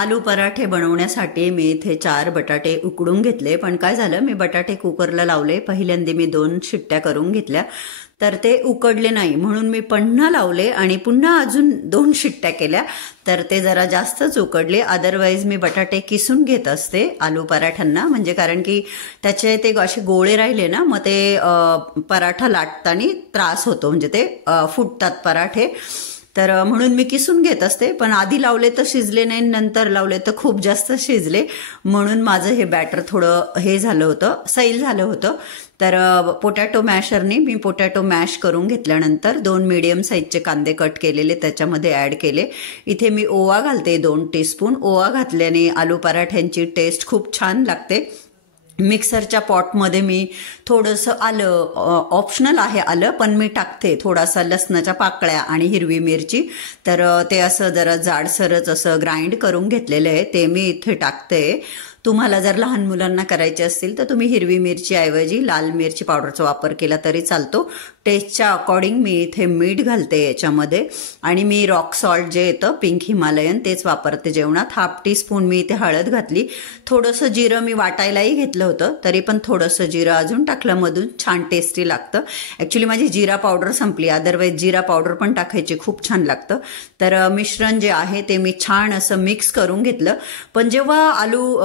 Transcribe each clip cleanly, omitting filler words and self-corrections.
आलू पराठे बनवण्यासाठी मी इथे 4 बटाटे उकडून घेतले, पण काय झालं मी बटाटे कुकरला लावले. पहिल्यांदा मी 2 शिट्ट्या करून घेतल्या तर ते उकडले नाही, म्हणून मी पुन्हा लावले आणि पुन्हा अजून 2 शिट्ट्या केल्या तर ते जरा जास्तच उकडले. अदरवाईज मी बटाटे किसून घेत असते आलू पराठ्यांना, म्हणजे कारण की त्याचे ते असे गोळे राहिले ना मग ते पराठा लाटताना त्रास होतो, म्हणजे ते फुटतात पराठे. तर म्हणून मी किसून घेत असते, पण आधी लावले तर शिजले नाही, नंतर लावले तर खूप जास्त शिजले, म्हणून माझं हे बॅटर थोडं हे झालं होतं, सैल झालं होतं. तर पोटॅटो मॅशरने मी पोटॅटो मॅश करून घेतल्यानंतर 2 मीडियम साईजचे कांदे कट केलेले त्याच्यामध्ये ॲड केले. इथे मी ओवा घालते 2 टीस्पून. ओवा घातल्याने आलू पराठ्यांची टेस्ट खूप छान लागते. मिक्सरच्या पॉटमध्ये मी थोडंसं आलं, ऑप्शनल आहे आलं, पण मी टाकते थोडासा लसणाच्या पाकळ्या आणि हिरवी मिरची. तर ते असं जरा जाडसरच असं ग्राइंड करून घेतलेलं आहे, ते मी इथे टाकते. तुम्हाला जर लहान मुलांना करायचे असतील तर तुम्ही हिरवी मिरची ऐवजी लाल मिरची पावडरचा वापर केला तरी चालतो. टेस्टच्या अकॉर्डिंग मी इथे मीठ घालते याच्यामध्ये, आणि मी रॉक सॉल्ट जे येतं पिंक हिमालयन तेच वापरते जेवणात. 1/2 टीस्पून मी इथे हळद घातली. थोडंसं जिरं मी वाटायलाही घेतलं होतं, तरी पण थोडंसं जिरं अजून टाकलं मधून, छान टेस्टी लागतं. ॲक्च्युली माझी जिरा पावडर संपली, अदरवाईज जिरा पावडर पण टाकायची, खूप छान लागतं. तर मिश्रण जे आहे ते मी छान असं मिक्स करून घेतलं. पण जेव्हा आलू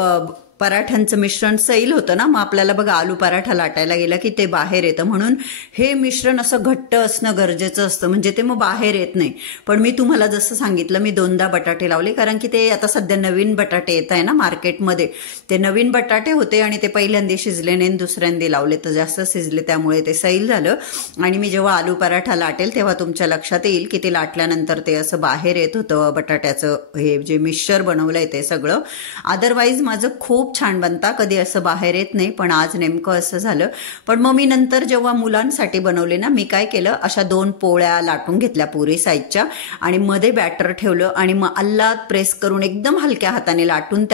पराठ्यांचं मिश्रण सैल होतं ना, मग आपल्याला बघा आलू पराठा लाटायला गेला की ते बाहेर येतं, म्हणून हे मिश्रण असं घट्ट असणं गरजेचं असतं, म्हणजे ते मग बाहेर येत नाही. पण मी तुम्हाला जसं सांगितलं मी 2दा बटाटे लावले, कारण की ते आता सध्या नवीन बटाटे येत आहे ना मार्केटमध्ये, ते नवीन बटाटे होते आणि ते पहिल्यांदा शिजले नाही, दुसऱ्यांदा लावले तर जास्त शिजले, त्यामुळे ते सैल झालं. आणि मी जेव्हा आलू पराठा लाटेल तेव्हा तुमच्या लक्षात येईल की ते लाटल्यानंतर ते असं बाहेर येत होतं बटाट्याचं हे जे मिक्सचर बनवलंय ते सगळं. अदरवाईज माझं खूप छान बनता, कधी असं बाहेर येत नाही, पण आज नेमकं असं झालं. पण मग मी नंतर जेव्हा मुलांसाठी बनवले ना, मी काय केलं, अशा 2 पोळ्या लाटून घेतल्या पुरी साईजच्या आणि मध्ये बॅटर ठेवलं आणि मग अल्लात प्रेस करून एकदम हलक्या हाताने लाटून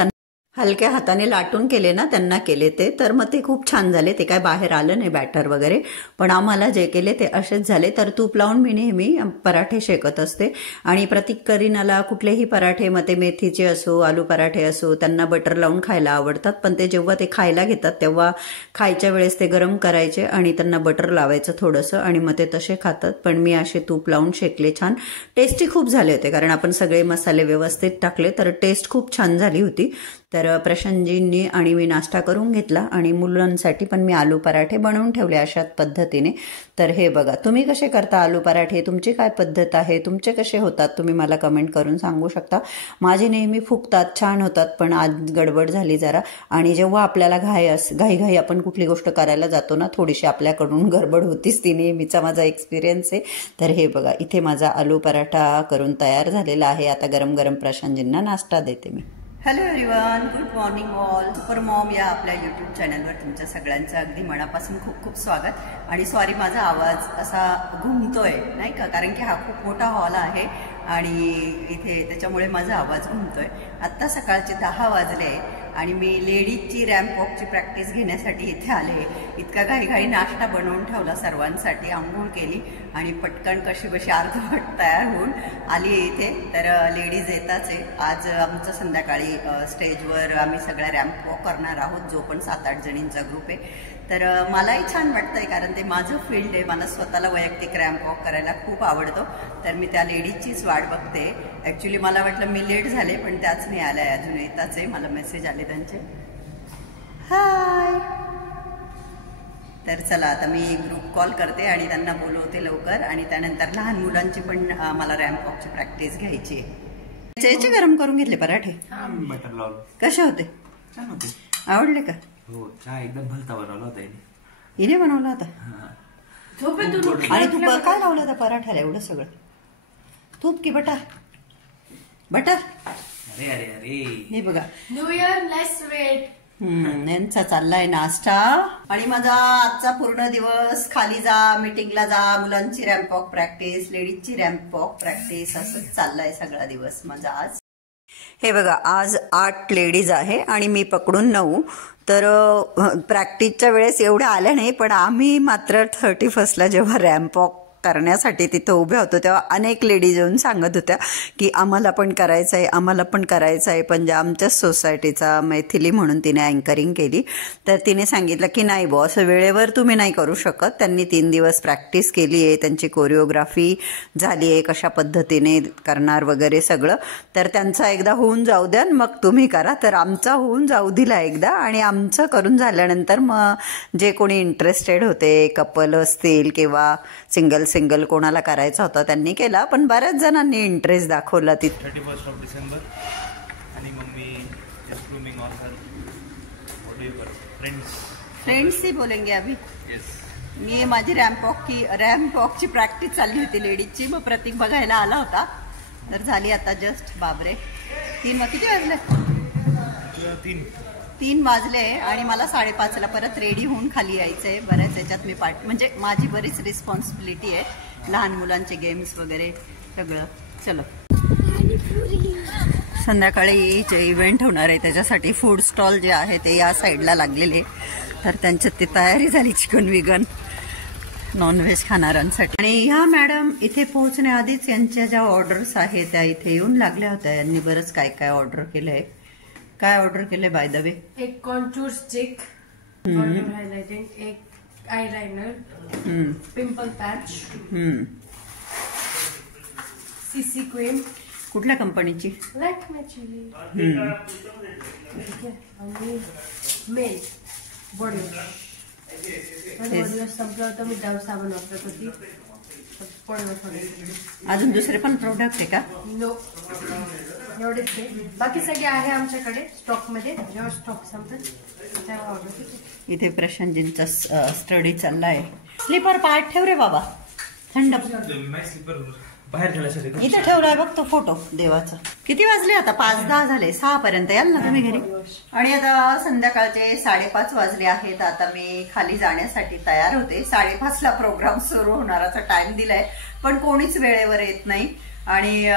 हलक्या हाताने लाटून केले ना, त्यांना केले ते, तर मग ते खूप छान झाले. ते काय बाहेर आलं नाही बॅटर वगैरे, पण आम्हाला जे केले ते असेच झाले. तर तूप लावून मी नेहमी पराठे शेकत असते. आणि प्रतीक करीनाला कुठलेही पराठे, मग ते मेथीचे असो आलू पराठे असो, त्यांना बटर लावून खायला आवडतात. पण ते जेव्हा ते खायला घेतात तेव्हा खायच्या वेळेस ते गरम करायचे आणि त्यांना बटर लावायचं थोडंसं, आणि मग ते तसे खातात. पण मी असे तूप लावून शेकले, छान टेस्टी खूप झाले होते, कारण आपण सगळे मसाले व्यवस्थित टाकले, तर टेस्ट खूप छान झाली होती. तर प्रशांतजींनी आणि मी नाश्ता करून घेतला आणि मुलांसाठी पण मी आलू पराठे बनवून ठेवले अशाच पद्धतीने. तर हे बघा, तुम्ही कसे करता आलू पराठे, तुमची काय पद्धत आहे, तुमचे कसे होतात, तुम्ही मला कमेंट करून सांगू शकता. माझे नेहमी फुगतात, छान होतात, पण आज गडबड झाली जरा. आणि जेव्हा आपल्याला घाई आपण कुठली गोष्ट करायला जातो ना, थोडीशी आपल्याकडून गडबड होतीच, ती नेहमीचा माझा एक्सपिरियन्स आहे. तर हे बघा, इथे माझा आलू पराठा करून तयार झालेला आहे. आता गरम गरम प्रशांतजींना नाश्ता देते मी. Hello everyone, good morning all. Super mom या आपल्या यूट्यूब चॅनलवर तुमच्या सगळ्यांचं अगदी मनापासून खूप खूप स्वागत. आणि सॉरी, माझा आवाज असा घुमतोय नाही का, कारण की हा खूप मोठा हॉल आहे आणि इथे त्याच्यामुळे माझा आवाज घुमतोय. आत्ता सकाळचे 10 वाजले आणि मी लेडीजची रॅम्प वॉकची प्रॅक्टिस घेण्यासाठी इथे आले. इतका घाई नाश्ता बनवून ठेवला सर्वांसाठी, आंघोळ केली आणि पटकन कशी बशी अर्धवट तयार होऊन आली इथे. तर लेडीज येताच आहे. आज आमचं संध्याकाळी स्टेजवर आम्ही सगळ्या रॅम्प वॉक करणार आहोत, जो पण 7-8 जणींचा ग्रुप आहे. तर मलाही छान वाटतंय, कारण ते माझं फील्ड आहे, मला स्वतःला वैयक्तिक रॅम्प वॉक करायला खूप आवडतं. तर मी त्या लेडीजचीच वाट बघते. ॲक्च्युली मला वाटलं मी लेट झाले, पण त्याच नाही आल्या, अजून येताच आहे. मला मेसेज आले त्यांचे, हाय. तर चला, आता मी ग्रुप कॉल करते आणि त्यांना बोलवते लवकर, आणि त्यानंतर लहान मुलांची पण मला रॅम्प वॉकची प्रॅक्टिस घ्यायची आहे. चेचे गरम करून घेतले पराठे, बटर लावून. कसे होते? छान होते. आवडले का? हो, चहा एकदम भलता बनवला होता हिने बनवला होता. आणि तू काय लावलं होतं पराठ्याला एवढं सगळं? तूप की बटर? बटर. अरे अरे अरे, हे बघा, न्यू इयर लेस वेट. यांचा चाललाय नाश्ता. आणि माझा आजचा पूर्ण दिवस खाली जा, मीटिंगला जा, मुलांची रॅम्प वॉक प्रॅक्टिस, लेडीजची रॅम्प वॉक प्रॅक्टिस, असंच चाललाय सगळा दिवस माझा आज. हे बघा, आज 8 लेडीज आहे आणि मी पकडून 9. तर प्रॅक्टिसच्या वेळेस एवढ्या आल्या नाही, पण आम्ही मात्र 31ला जेव्हा रॅम्प वॉक करण्यासाठी तिथं उभ्या होतो तेव्हा अनेक लेडीज येऊन सांगत होत्या की आम्हाला पण करायचं आहे, आम्हाला पण करायचं आहे. पण आमच्याच सोसायटीचा मैथिली म्हणून तिने अँकरिंग केली, तर तिने सांगितलं की नाही बॉस, वेळेवर तुम्ही नाही करू शकत. त्यांनी 3 दिवस प्रॅक्टिस केली आहे, त्यांची कोरिओग्राफी झाली आहे, कशा पद्धतीने करणार वगैरे सगळं. तर त्यांचा एकदा होऊन जाऊ द्या, मग तुम्ही करा. तर आमचा होऊन जाऊ दिला एकदा, आणि आमचं करून झाल्यानंतर मग जे कोणी इंटरेस्टेड होते, कपल असतील किंवा सिंगल कोणाला करायचा होता त्यांनी केला. पण बऱ्याच जणांनी इंटरेस्ट दाखवला. 31st of December आणि mummy just grooming all her what do you call friends ही बोलेंगे अभी. yes मी माझी रॅम्प वॉकची प्रॅक्टिस चालली होती लेडीजची. मग प्रतीक बघायला आला होता, तर झाली आता जस्ट बाबरे 3 किती वाजले? 3 वाजले आणि मला 5:30ला परत रेडी होऊन खाली यायचंय. बऱ्याच याच्यात मी म्हणजे माझी बरीच रिस्पॉन्सिबिलिटी आहे, लहान मुलांचे गेम्स वगैरे सगळं. चलो, संध्याकाळी जे इव्हेंट होणार आहे त्याच्यासाठी फूड स्टॉल जे आहे ते या साईडला लागलेले, तर त्यांच्यात ती तयारी झाली चिकन विगन नॉनव्हेज खाणाऱ्यांसाठी. आणि ह्या मॅडम इथे पोहोचण्याआधीच यांच्या ज्या ऑर्डर्स आहेत त्या इथे येऊन लागल्या होत्या. यांनी बरंच काय काय ऑर्डर केलंय. काय ऑर्डर केलंय बाय द वे? एक कॉन्टूर स्टिक, कॉन्टूर हायलाइटिंग, एक eyeliner, pimple patch, CC cream. कुठल्या कंपनीची? लॅक्मेची. आणि मेल बॉडी वॉश संपलं होतं, मी डव साबण वापरत होती. अजून दुसरे पण प्रोडक्ट आहे का? नो, एवढेच आहे. बाकी सगळे आहे आमच्याकडे स्टॉकमध्ये. जेव्हा स्टॉक संपत तेव्हा ऑर्डर. इथे प्रशांतजींचा स्टडी चाललाय. स्लीपर पार्ट ठेव रे बाबा, थंड. बाहेर ठेवण्यासाठी इथे ठेवलाय बघ तो फोटो देवाचा. किती वाजले आता? 5:10 झाले. 6 पर्यंत याल ना तुम्ही घरी. आणि आता संध्याकाळचे 5:30 वाजले आहेत. आता मी खाली जाण्यासाठी तयार होते. 5:30ला प्रोग्राम सुरू होणाराचा टाइम दिलाय, पण कोणीच वेळेवर येत नाही. आणि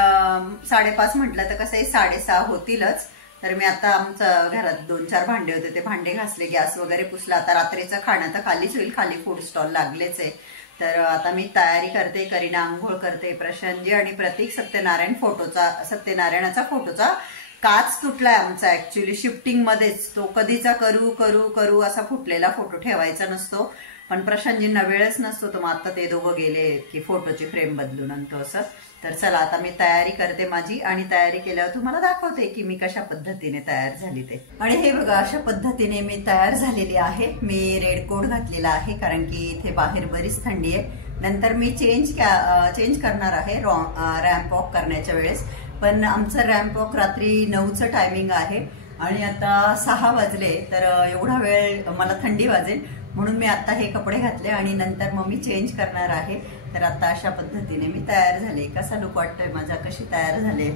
5:30 म्हटलं तर कसं 6:30 होतीलच. तर मी आता आमचं घरात 2-4 भांडे होते, ते भांडे घासले, गॅस वगैरे पुसला. आता रात्रीचं खाणं तर खालीच होईल, खाली फूड स्टॉल लागलेच आहे. तर आता मी तयारी करते, करीना आंघोळ करते, प्रशांतजी आणि प्रतीक सत्यनारायणाचा फोटोचा काच तुटलाय आमचा. ऍक्च्युली शिफ्टिंग मध्येच तो कधीचा करू असा फुटलेला फोटो ठेवायचा नसतो, पण प्रशांतजींना वेळच नसतो. तर मग आता ते दोघं गेले की फोटोची फ्रेम बदलून आणतो असं. तर चला आता मी तयारी करते माझी, आणि तयारी केल्यावर तुम्हाला दाखवते की मी कशा पद्धतीने तयार झाली ते. आणि हे बघा, अशा पद्धतीने मी तयार झालेली आहे. मी रेड कोट घातलेला आहे कारण की इथे बाहेर बरीच थंडी आहे. नंतर मी चेंज करणार आहे रॅम्प वॉक करण्याच्या वेळेस. पण आमचं रॅम्प वॉक रात्री 9चं टायमिंग आहे आणि आता 6 वाजले, तर एवढा वेळ मला थंडी वाजेल म्हणून मी आता हे कपडे घातले आणि नंतर मग मी चेंज करणार आहे. तर आता अशा पद्धतीने मी तयार झाले. कसा लुक वाटतोय माझा, कशी तयार झाले.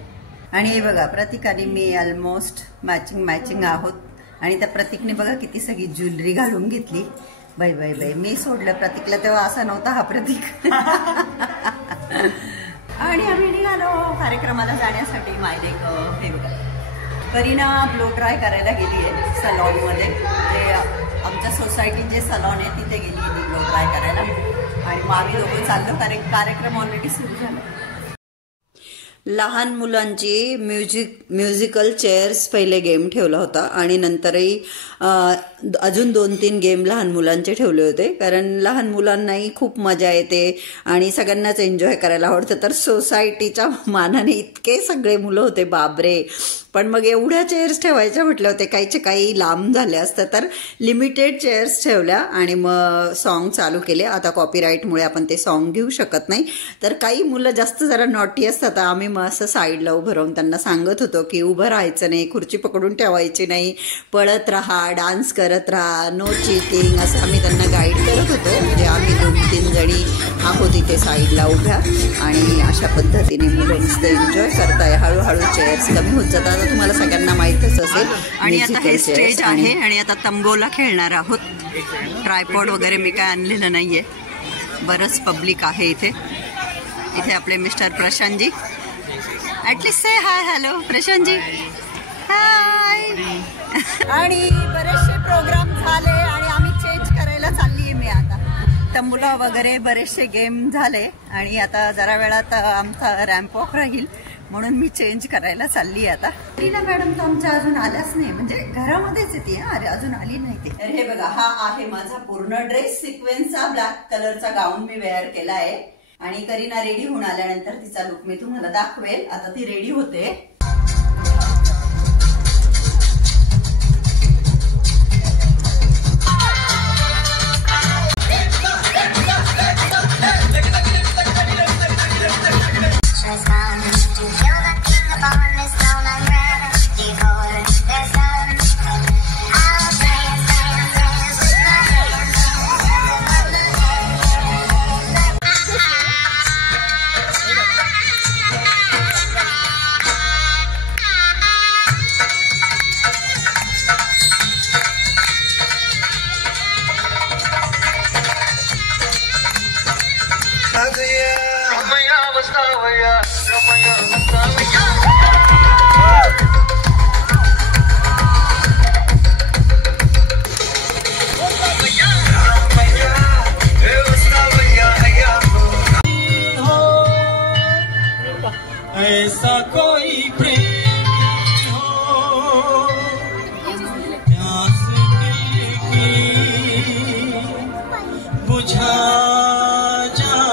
आणि हे बघा, प्रतीकाने मी ऑलमोस्ट मॅचिंग आहोत. आणि त्या प्रतीकने बघा किती सगळी ज्वेलरी घालून घेतली. बाई मी सोडलं प्रतीकला तेव्हा असा नव्हता हा प्रतीक. आणि आम्ही निघालो कार्यक्रमाला जाण्यासाठी. हे बघा, करीना ब्लो ड्राय करायला गेली आहे सलॉनमध्ये. जे आमच्या सोसायटीत जे सलॉन आहे तिथे गेली ती ब्लो ड्राय करायला. आणि मग आम्ही दोघं चाललो, कार्यक्रम ऑलरेडी सुरू झाला. लहान मुलांची म्युझिकल चेअर्स पहिले गेम ठेवला होता आणि नंतरही अजून 2-3 गेम लहान मुलांचे ठेवले होते. कारण लहान मुलांनाही खूप मजा येते आणि सगळ्यांनाच एन्जॉय करायला आवडतं. तर सोसायटीच्या मानाने इतके सगळे मुलं होते बाबरे. पण मग एवढ्या चेअर्स ठेवायच्या म्हटलं होते, काही लांब झाले असतं, तर लिमिटेड चेअर्स ठेवल्या आणि मग सॉन्ग चालू केले. आता कॉपीराईटमुळे आपण ते सॉन्ग घेऊ शकत नाही. तर काही मुलं जास्त जरा नॉटी असतात. आम्ही मग असं साईडला उभं राहून त्यांना सांगत होतो की उभं राहायचं नाही, खुर्ची पकडून ठेवायची नाही, पळत राहा, डान्स करत राहा, नो चीटिंग, असं आम्ही त्यांना गाईड करत होतो. म्हणजे आम्ही 2-3 जणी आहोत इथे साईडला उभ्या आणि अशा पद्धतीने मुलं नुसतं एन्जॉय करताय. हळूहळू चेअर्स कमी होत जातात. तुम्हाला सगळ्यांना माहीतच असेल. आणि आता हे स्टेज आहे आणि आता तंबोला खेळणार आहोत. ट्रायपॉड वगैरे मी काय आणलेलं नाहीये. बरंच पब्लिक आहे इथे. आपले मिस्टर प्रशांतजी. ॲटलिस्ट से हाय. हॅलो प्रशांतजी, हाय. आणि बरेचसे प्रोग्राम झाले आणि आम्ही चेंज करायला चालली आहे मी आता. तंबुला वगैरे बरेचसे गेम झाले आणि आता जरा वेळात आमचा रॅम्प वॉक राहील म्हणून मी चेंज करायला चालली आता. रीना मॅडम तर आमच्या अजून आल्याच नाही, म्हणजे घरामध्येच येते. अरे अजून आली नाही ती. तर हे बघा, हा आहे माझा पूर्ण ड्रेस. सिक्वेन्सचा ब्लॅक कलरचा गाऊन मी वेअर केला आहे आणि करीना रेडी होऊन आल्यानंतर तिचा लुक मी तुम्हाला दाखवेल. आता ती रेडी होते. ऐसा कोई प्रेम हो प्यास दिल की बुझा जाए.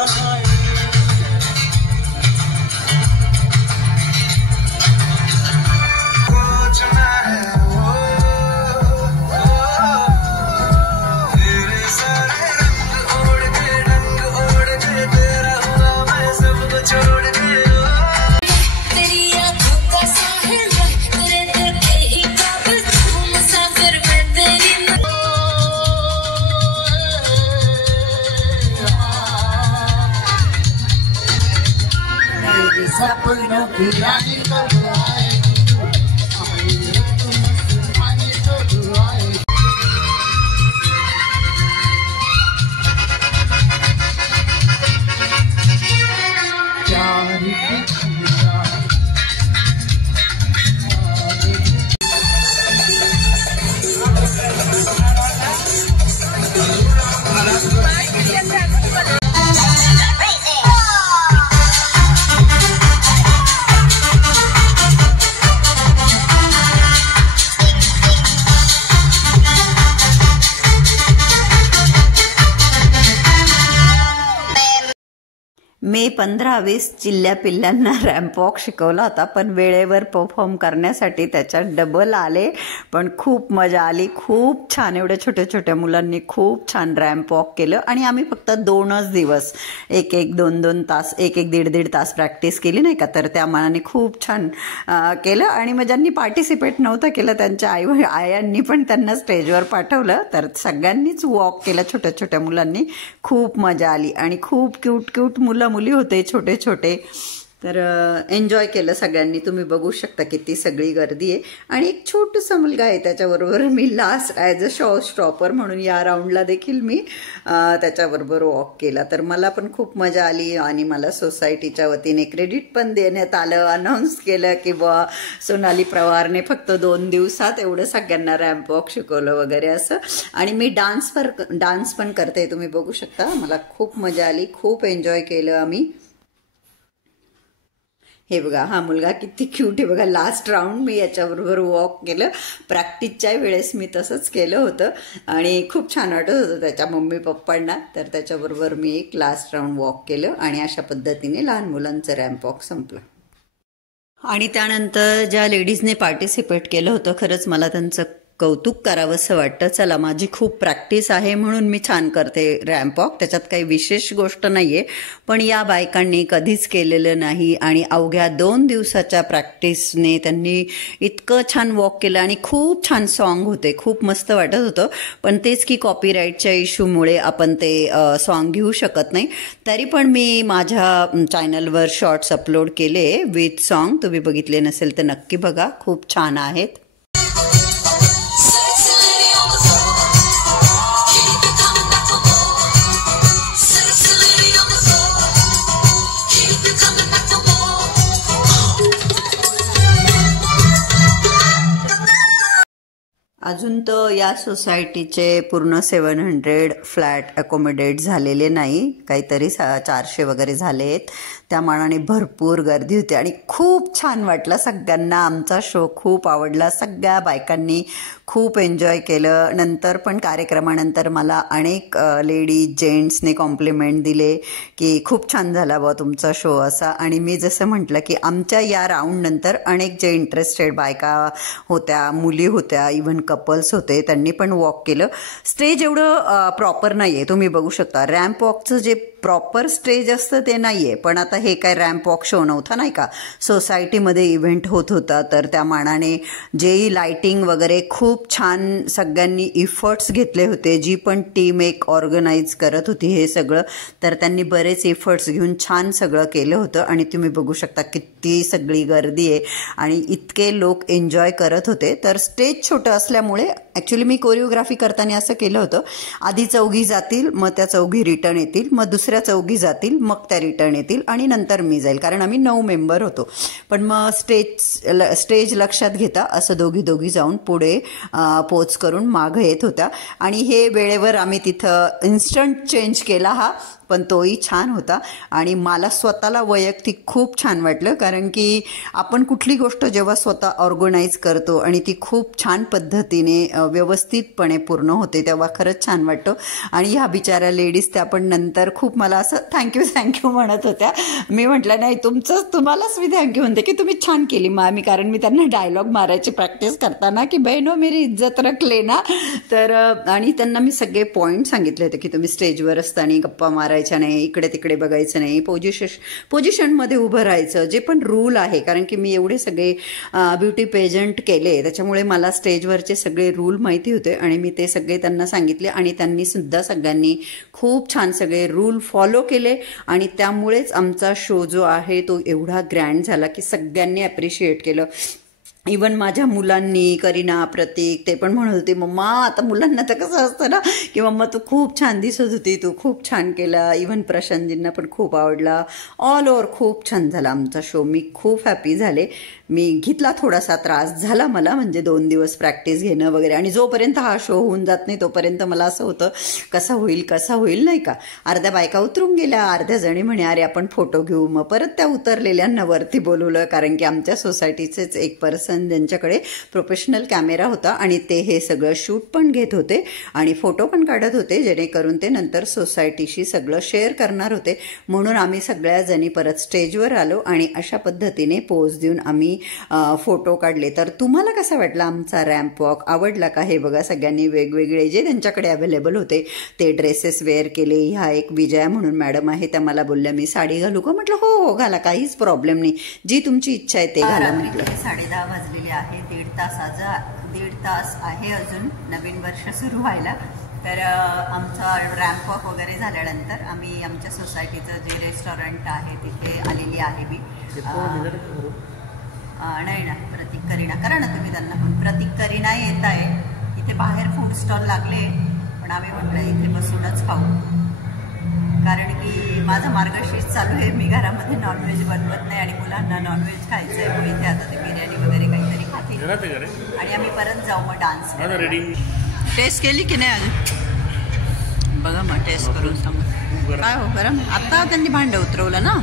तेरे सारे रंग ओढ़ के तेरा हुआ मैं सब छोड़ के. सपनों की रानी कब आए, मे 15-20 चिल्ल्या पिल्ल्यांना रॅम्प वॉक शिकवला होता, पण वेळेवर परफॉर्म करण्यासाठी त्याच्यात डबल आले. पण खूप मजा आली, खूप छान. एवढ्या छोट्या छोट्या मुलांनी खूप छान रॅम्प वॉक केलं आणि आम्ही फक्त 2च दिवस 1-2 तास 1-1-1.5 तास प्रॅक्टिस केली नाही का, तर त्या मानाने खूप छान केलं. आणि मग ज्यांनी पार्टिसिपेट नव्हतं केलं त्यांच्या आयांनी पण त्यांना स्टेजवर पाठवलं, तर सगळ्यांनीच वॉक केलं छोट्या छोट्या मुलांनी. खूप मजा आली आणि खूप क्यूट मुली होते छोटे छोटे. तर एन्जॉय केलं सगळ्यांनी. तुम्ही बघू शकता किती सगळी गर्दी आहे. आणि एक छोटंसं मुलगा आहे त्याच्याबरोबर मी last as a showstopper म्हणून या राऊंडला देखील मी त्याच्याबरोबर वॉक केला. तर मला पण खूप मजा आली आणि मला सोसायटीच्या वतीने क्रेडिट पण देण्यात आलं. अनाऊन्स केलं की बुवा सोनाली पवारने फक्त 2 दिवसात एवढं सगळ्यांना रॅम्प वॉक शिकवलं वगैरे असं. आणि मी डान्स पण करते, तुम्ही बघू शकता. मला खूप मजा आली, खूप एन्जॉय केलं आम्ही. हे बघा, हा मुलगा किती क्यूट आहे बघा. लास्ट राऊंड मी याच्याबरोबर वॉक केलं. प्रॅक्टिसच्या वेळेस मी तसंच केलं होतं आणि खूप छान वाटत होतं त्याच्या मम्मी पप्पांना. तर त्याच्याबरोबर मी एक लास्ट राऊंड वॉक केलं आणि अशा पद्धतीने लहान मुलांचं रॅम्प वॉक संपलं. आणि त्यानंतर ज्या लेडीजने पार्टिसिपेट केलं होतं, खरंच मला त्यांचं कौतुक करावंसं वाटतं. चला, माझी खूप प्रॅक्टिस आहे म्हणून मी छान करते रॅम्प वॉक, त्याच्यात काही विशेष गोष्ट नाही आहे. पण या बायकांनी कधीच केलेलं नाही आणि अवघ्या 2 दिवसाच्या प्रॅक्टिसने त्यांनी इतकं छान वॉक केलं आणि खूप छान सॉन्ग होते. खूप मस्त वाटत होतं. पण तेच की कॉपीराईटच्या इश्यूमुळे आपण ते सॉन्ग घेऊ शकत नाही. तरी पण मी माझ्या चॅनलवर शॉर्ट्स अपलोड केले विथ सॉन्ग. तुम्ही बघितले नसेल तर नक्की बघा, खूप छान आहेत. अजून तर या सोसायटीचे पूर्ण 700 फ्लॅट अकोमोडेट झालेले नाही, काहीतरी 400 वगैरे झाले आहेत. त्या मानाने भरपूर गर्दी होती आणि खूप छान वाटलं सगळ्यांना. आमचा शो खूप आवडला, सगळ्या बायकांनी खूप एन्जॉय केलं. नंतर पण कार्यक्रमानंतर मला अनेक लेडीज जेंट्सने कॉम्प्लिमेंट दिले की खूप छान झाला बा तुमचा शो असा. आणि मी जसं म्हटलं की आमच्या या राऊंडनंतर अनेक जे इंटरेस्टेड बायका होत्या, मुली होत्या, इव्हन कपल्स होते, त्यांनी पण वॉक केलं. स्टेज एवढं प्रॉपर नाही आहे, तुम्ही बघू शकता. रॅम्प वॉकचं जे प्रॉपर स्टेज असतं ते नाही आहे, पण आता हे काय रॅम्प वॉक शो नव्हता नाही का, सोसायटीमध्ये इव्हेंट होत होता, तर त्या मानाने जेही लाईटिंग वगैरे खूप छान सगळ्यांनी इफर्ट्स घेतले होते. जी पण टीम एक ऑर्गनाईज करत होती हे सगळं, तर त्यांनी बरेच इफर्ट्स घेऊन छान सगळं केलं होतं. आणि तुम्ही बघू शकता किती सगळी गर्दी आहे आणि इतके लोक एन्जॉय करत होते. तर स्टेज छोटं असल्यामुळे ॲक्च्युली मी कोरिओग्राफी करताना असं केलं होतं, आधी चौघी जातील, मग त्या चौघी रिटर्न येतील, मग दुसऱ्या चौघी जातील, मग त्या रिटर्न येतील आणि नंतर मी जाईल, कारण आम्ही 9 मेंबर होतो. पण मग स्टेज लक्षात घेता असं दोघी जाऊन पुढे पोच करून मागं येत होत्या. आणि हे वेळेवर आम्ही तिथं इन्स्टंट चेंज केला हा, पण तोही छान होता. आणि मला स्वतःला वैयक्तिक खूप छान वाटलं, कारण की आपण कुठली गोष्ट जेव्हा स्वतः ऑर्गनाईज करतो आणि ती खूप छान पद्धतीने व्यवस्थितपणे पूर्ण होते, तेव्हा खरंच छान वाटतं. आणि ह्या बिचाऱ्या लेडीज त्या पण नंतर खूप मला असं थँक्यू म्हणत होत्या. मी म्हटलं नाही, तुम्हालाच मी थँक्यू म्हणते की तुम्ही छान केली मामी, कारण मी त्यांना डायलॉग मारायची प्रॅक्टिस करताना की बहिणो मेरी इज्जत रख लेना. तर आणि त्यांना मी सगळे पॉईंट सांगितले होते की तुम्ही स्टेजवर असताना गप्पा मारायच्या नाही, इकडे तिकडे बघायचं नाही, पोझिशनमध्ये उभं राहायचं, जे पण रूल आहे. कारण की मी एवढे सगळे ब्युटी पेजंट केले, त्याच्यामुळे मला स्टेजवरचे सगळे रूल माहिती होते आणि मी ते सगळे त्यांना सांगितले. आणि त्यांनी सुद्धा सगळ्यांनी खूप छान सगळे रूल फॉलो केले आणि त्यामुळेच आमचा शो जो आहे तो एवढा ग्रँड झाला की सगळ्यांनी ॲप्रिशिएट केलं. इवन माझ्या मुलांनी, करीना, प्रतीक, ते पण म्हणत होते मम्मा, आता मुलांना तर कसं असतं ना की मम्मा तू खूप छान दिसत होती, तू खूप छान केला. इवन प्रशांतजींना पण खूप आवडला. ऑल ओव्हर खूप छान झाला आमचा शो. मी खूप हॅपी झाले. मी घेतला थोडासा त्रास झाला मला, म्हणजे 2 दिवस प्रॅक्टिस घेणं वगैरे, आणि जोपर्यंत हा शो होऊन जात नाही तोपर्यंत मला असं होतं कसा होईल नाही का. अर्ध्या बायका उतरून गेल्या, अर्ध्या जणी म्हणे अरे आपण फोटो घेऊ. मग परत त्या उतरलेल्यांना वरती बोलवलं, कारण की आमच्या सोसायटीचेच एक पर्सन ज्यांच्याकडे प्रोफेशनल कॅमेरा होता आणि ते हे सगळं शूट पण घेत होते आणि फोटो पण काढत होते, जेणेकरून ते नंतर सोसायटीशी सगळं शेअर करणार होते. म्हणून आम्ही सगळ्या जणी परत स्टेजवर आलो आणि अशा पद्धतीने पोज देऊन आम्ही फोटो काढले. तर तुम्हाला कसा वाटला आमचा रॅम्प वॉक? आवडला का? हे बघा, सगळ्यांनी वेगवेगळे जे त्यांच्याकडे अवेलेबल होते ते ड्रेसेस वेअर केले. ह्या एक विजया म्हणून मॅडम आहे, त्या मला बोलल्या मी साडी घालू का? म्हटलं हो घाला, काहीच प्रॉब्लेम नाही, जी तुमची इच्छा आहे ते घाला म्हटलं. 10:30 वाजलेले आहे, 1.5 तास आहे अजून नवीन वर्ष सुरू व्हायला. तर आमचा रॅम्प वॉक वगैरे झाल्यानंतर आम्ही आमच्या सोसायटीचं जे रेस्टॉरंट आहे तिथे आलेली आहे मी. नाही ना, प्रतीक करीना करा ना तुम्ही त्यांना पण. प्रतीक करीना येत आहे. इथे बाहेर फूड स्टॉल लागले, पण आम्ही म्हटलं इथे बसूनच खाऊ, कारण की माझा मार्गशीर्ष चालू आहे. मी घरामध्ये नॉनव्हेज बनवत नाही आणि मुलांना नॉनव्हेज खायचं आहे, मग इथे आता ते बिर्याणी वगैरे काहीतरी खातील आणि आम्ही परत जाऊ मग डान्स. टेस्ट केली की नाही अजून? बघा मग टेस्ट करून सांगा काय हो खरं. आता त्यांनी भांडं उतरवलं ना.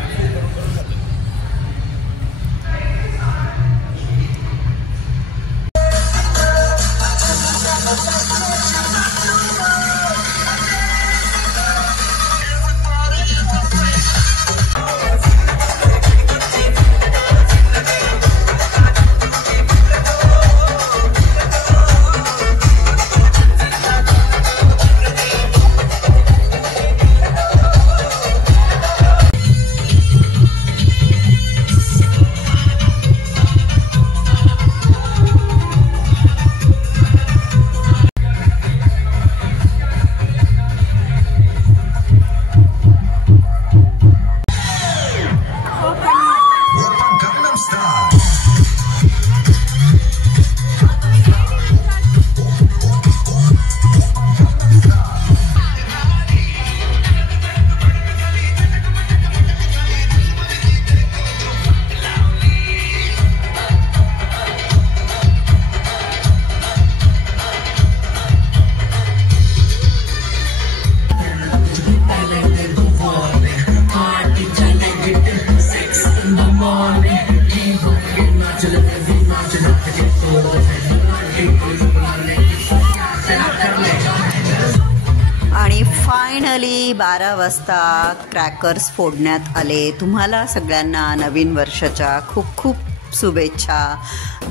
फायनली 12 वाजता क्रॅकर्स फोडण्यात आले. तुम्हाला सगळ्यांना नवीन वर्षाच्या खूप खूप शुभेच्छा.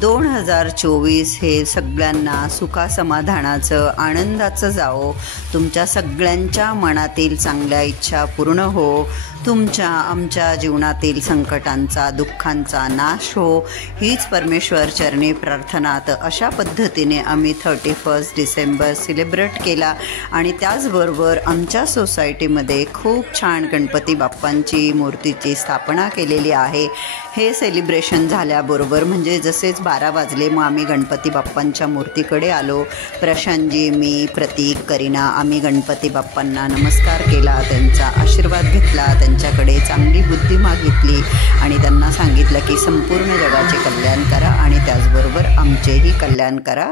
2024 हे सगळ्यांना सुखासमाधानाचं आनंदाचं जावो. तुमच्या सगळ्यांच्या मनातील चांगल्या इच्छा पूर्ण हो. तुमच्या आमच्या जीवनातील संकटांचा दुःखांचा नाश हो हीच परमेश्वर चरणी प्रार्थना. तर अशा पद्धतीने आम्ही 31 डिसेंबर सेलिब्रेट केला आणि त्याचबरोबर आमच्या सोसायटीमध्ये खूप छान गणपती बाप्पांची मूर्तीची स्थापना केलेली आहे. हे सेलिब्रेशन झाल्याबरोबर म्हणजे जसेच 12 वाजले मग आम्ही गणपती बाप्पांच्या मूर्तीकडे आलो. प्रशांतजी, मी, प्रतीक, करीना आम्ही गणपती बाप्पांना नमस्कार केला, त्यांचा आशीर्वाद घेतला, त्यांच्याकडे चांगली बुद्धी मागितली आणि त्यांना सांगितलं की संपूर्ण जगाचे कल्याण करा आणि त्याचबरोबर आमचेही कल्याण करा.